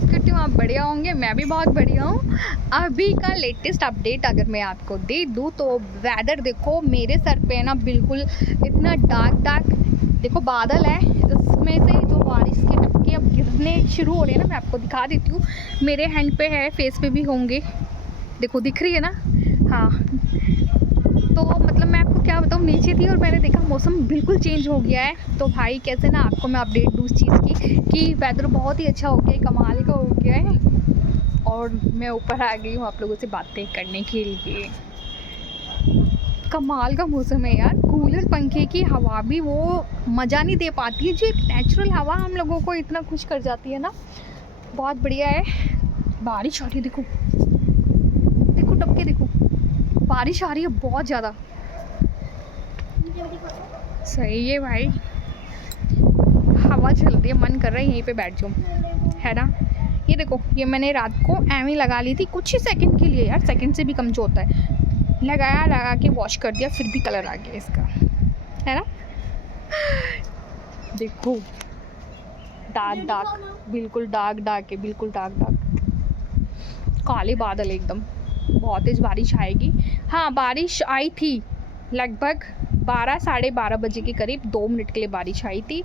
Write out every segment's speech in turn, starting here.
Hope करती हूँ आप बढ़िया होंगे, मैं भी बहुत बढ़िया हूँ। अभी का लेटेस्ट अपडेट अगर मैं आपको दे दूँ तो वेदर देखो मेरे सर पे है ना, बिल्कुल इतना डार्क देखो बादल है, इसमें से जो बारिश के टपके अब गिरने शुरू हो रहे हैं ना, मैं आपको दिखा देती हूँ। मेरे हैंड पे है, फेस पे भी होंगे, देखो दिख रही है ना। हाँ तो मतलब मैं आपको क्या बताऊँ, नीचे थी और मैंने देखा मौसम बिल्कुल चेंज हो गया है। तो भाई कैसे ना आपको मैं अपडेट दूँ उस चीज़ की कि वेदर बहुत ही अच्छा हो गया है, कमाल का हो गया है। और मैं ऊपर आ गई हूँ आप लोगों से बातें करने के लिए। कमाल का मौसम है यार, कूलर पंखे की हवा भी वो मज़ा नहीं दे पाती है जो एक नेचुरल हवा हम लोगों को इतना खुश कर जाती है ना। बहुत बढ़िया है। बारिश आ रही है, देखो देखो टपके, देखो बारिश आ रही है बहुत ज़्यादा। सही है भाई, हवा चल रही है, मन कर रहा है यहीं पे बैठ जाऊँ, है ना। ये देखो, ये मैंने रात को एवी लगा ली थी कुछ ही सेकंड के लिए यार, सेकंड से भी कम जो होता है, लगा के वॉश कर दिया, फिर भी कलर आ गया इसका, है ना। देखो डार्क बिल्कुल डार्क है, बिल्कुल डार्क काले बादल एकदम। बहुत तेज बारिश आएगी। हाँ बारिश आई थी लगभग 12 साढ़े 12 बजे के करीब, 2 मिनट के लिए बारिश आई थी।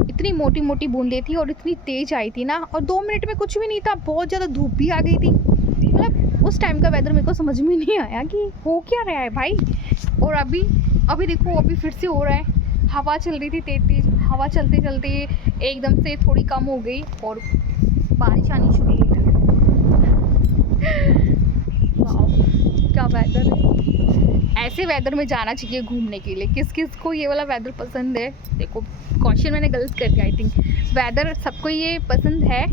इतनी मोटी मोटी बूंदें थी और इतनी तेज़ आई थी ना, और 2 मिनट में कुछ भी नहीं था, बहुत ज़्यादा धूप भी आ गई थी। मतलब उस टाइम का वेदर मेरे को समझ में नहीं आया कि हो क्या रहा है भाई। और अभी देखो, अभी फिर से हो रहा है। हवा चल रही थी तेज़, हवा चलते चलते एकदम से थोड़ी कम हो गई और बारिश आनी शुरू हो गई। क्या वेदर है, ऐसे वेदर में जाना चाहिए घूमने के लिए। किस किस को ये वाला वेदर पसंद है। देखो क्वेश्चन मैंने गलत कर दिया, आई थिंक वेदर सबको ये पसंद है,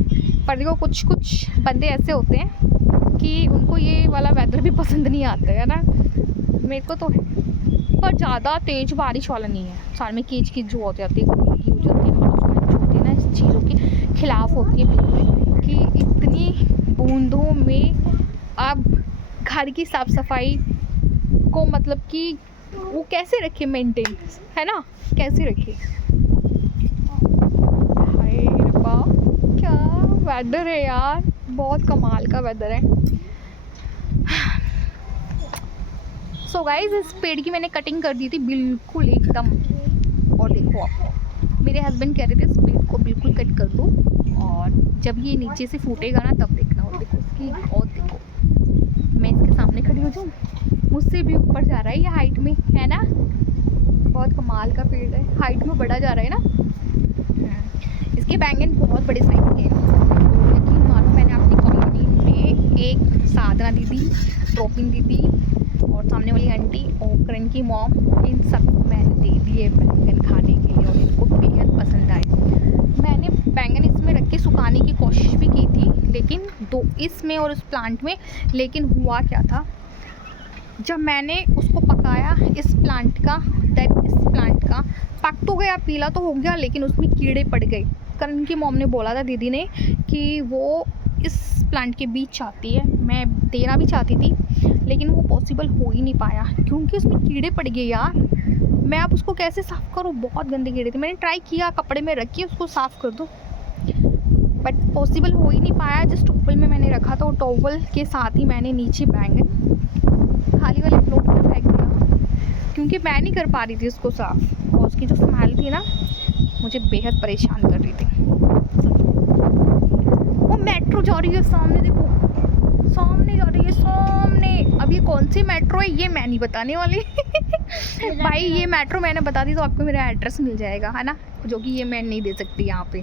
पर देखो कुछ बंदे ऐसे होते हैं कि उनको ये वाला वेदर भी पसंद नहीं आता है ना। मेरे को तो है, पर ज़्यादा तेज़ बारिश वाला नहीं है। साल में कीच जो हो जाती है, गंदगी हो जाती है, जो होती है ना, इस चीज़ों के खिलाफ होती है बिल्कुल, कि इतनी बूंदों में अब घर की साफ़ सफाई को मतलब कि वो कैसे रखे मेंटेन, है ना, कैसे रखे। हाय रब्बा, क्या वेदर है यार, बहुत कमाल का वेदर है। सो गाइस, इस पेड़ की मैंने कटिंग कर दी थी बिल्कुल एकदम। और देखो आप, मेरे हस्बैंड कह रहे थे इस पेड़ को बिल्कुल कट कर दो, और जब ये नीचे से फूटेगा ना तब देखना। और देखो इसकी, और देखो मैं इसके सामने खड़ी हो जाऊँ, मुझसे भी ऊपर जा रहा है ये हाइट में, है ना। बहुत कमाल का पेड़ है, हाइट में बढ़ा जा रहा है ना। इसके बैंगन बहुत बड़े साइज़ के हैं। यकीन मानो, मैंने अपनी कॉलोनी में एक साधना दीदी, ड्रॉपिंग दीदी और सामने वाली आंटी और करण की मॉम, इन सबको मैंने दे दिए बैंगन खाने के लिए, और इनको बेहद पसंद आए। मैंने बैंगन इसमें रख के सुखाने की कोशिश भी की थी, लेकिन दो इसमें और उस प्लांट में, लेकिन हुआ क्या था, जब मैंने उसको पकाया इस प्लांट का पक तो गया, पीला तो हो गया, लेकिन उसमें कीड़े पड़ गए। करण की मॉम ने बोला था दीदी ने कि वो इस प्लांट के बीज चाहती है, मैं देना भी चाहती थी, लेकिन वो पॉसिबल हो ही नहीं पाया क्योंकि उसमें कीड़े पड़ गए यार। मैं अब उसको कैसे साफ़ करूँ, बहुत गंदे कीड़े थे। मैंने ट्राई किया कपड़े में रख के उसको साफ़ कर दो, बट पॉसिबल हो ही नहीं पाया। जिस टॉवल में मैंने रखा था, वो टॉवल के साथ ही मैंने नीचे बैंगन खाली वाले फ्लोर पर फेंक दिया, क्योंकि मैं नहीं कर पा रही थी उसको साफ़, और उसकी जो स्मेल थी ना मुझे बेहद परेशान कर रही थी। वो मेट्रो जा रही है सामने, देखो सामने जा रही है, सामने। अब ये कौन सी मेट्रो है ये मैं नहीं बताने वाली भाई ये मेट्रो मैंने बता दी तो आपको मेरा एड्रेस मिल जाएगा, है ना, जो कि ये मैं नहीं दे सकती यहाँ पे।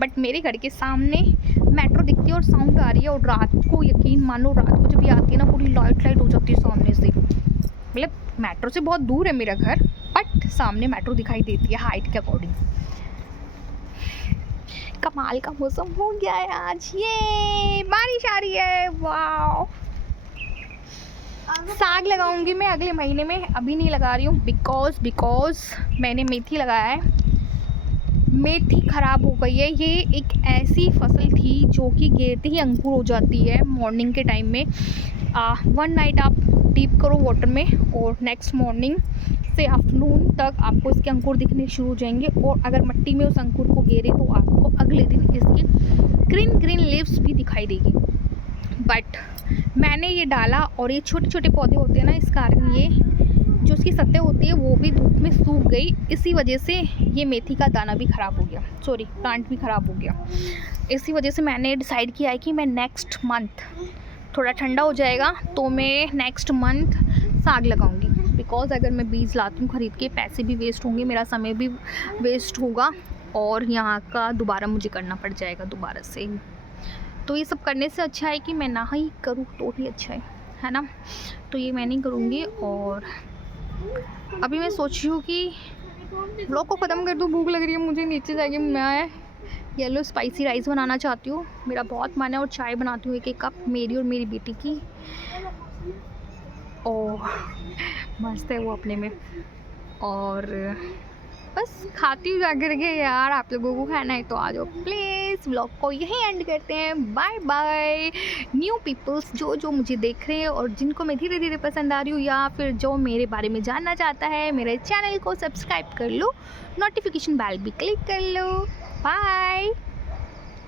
बट मेरे घर के सामने मेट्रो दिखती है और साउंड आ रही है, और रात को यकीन मानो, रात को जब ये आती है ना पूरी लाइट हो जाती है सामने से। मतलब मेट्रो से बहुत दूर है मेरा घर, बट सामने मेट्रो दिखाई देती है हाइट के अकॉर्डिंग। कमाल का मौसम हो गया है आज, ये बारिश आ रही है, वाह। साग लगाऊंगी मैं अगले महीने में, अभी नहीं लगा रही हूँ बिकॉज मैंने मेथी लगाया है। मेथी ख़राब हो गई है। ये एक ऐसी फसल थी जो कि गिरते ही अंकुर हो जाती है मॉर्निंग के टाइम में। 1 नाइट आप डीप करो वाटर में और नेक्स्ट मॉर्निंग से आफ्टरनून तक आपको इसके अंकुर दिखने शुरू हो जाएंगे, और अगर मिट्टी में उस अंकुर को गेरे तो आपको अगले दिन इसकी ग्रीन ग्रीन लीव्स भी दिखाई देगी। बट मैंने ये डाला और ये छोटे छोटे पौधे होते हैं ना, इस कारण ये जो उसकी सतह होती है वो भी धूप में सूख गई, इसी वजह से ये मेथी का दाना भी ख़राब हो गया, सॉरी प्लांट भी ख़राब हो गया। इसी वजह से मैंने डिसाइड किया है कि मैं नेक्स्ट मंथ, थोड़ा ठंडा हो जाएगा तो मैं नेक्स्ट मंथ साग लगाऊंगी। बिकॉज़ अगर मैं बीज लाती हूँ ख़रीद के, पैसे भी वेस्ट होंगे, मेरा समय भी वेस्ट होगा, और यहाँ का दोबारा मुझे करना पड़ जाएगा दोबारा से। तो ये सब करने से अच्छा है कि मैं ना ही करूँ तो ही अच्छा है ना। तो ये मैं नहीं करूँगी, और अभी मैं सोच रही हूँ कि व्लॉग को ख़त्म कर दूँ, भूख लग रही है मुझे नीचे जाके। मैं येलो स्पाइसी राइस बनाना चाहती हूँ, मेरा बहुत मन है, और चाय बनाती हूँ 1-1 कप मेरी और मेरी बेटी की। ओह मस्त है वो अपने में। और बस खाती हूँ जाकर के यार। आप लोगों को खाना है तो आ जाओ प्लीज़। व्लॉग को यहीं एंड करते हैं, बाय बाय। न्यू पीपल्स जो जो मुझे देख रहे हैं और जिनको मैं धीरे धीरे पसंद आ रही हूँ, या फिर जो मेरे बारे में जानना चाहता है, मेरे चैनल को सब्सक्राइब कर लो, नोटिफिकेशन बेल भी क्लिक कर लो। बाय।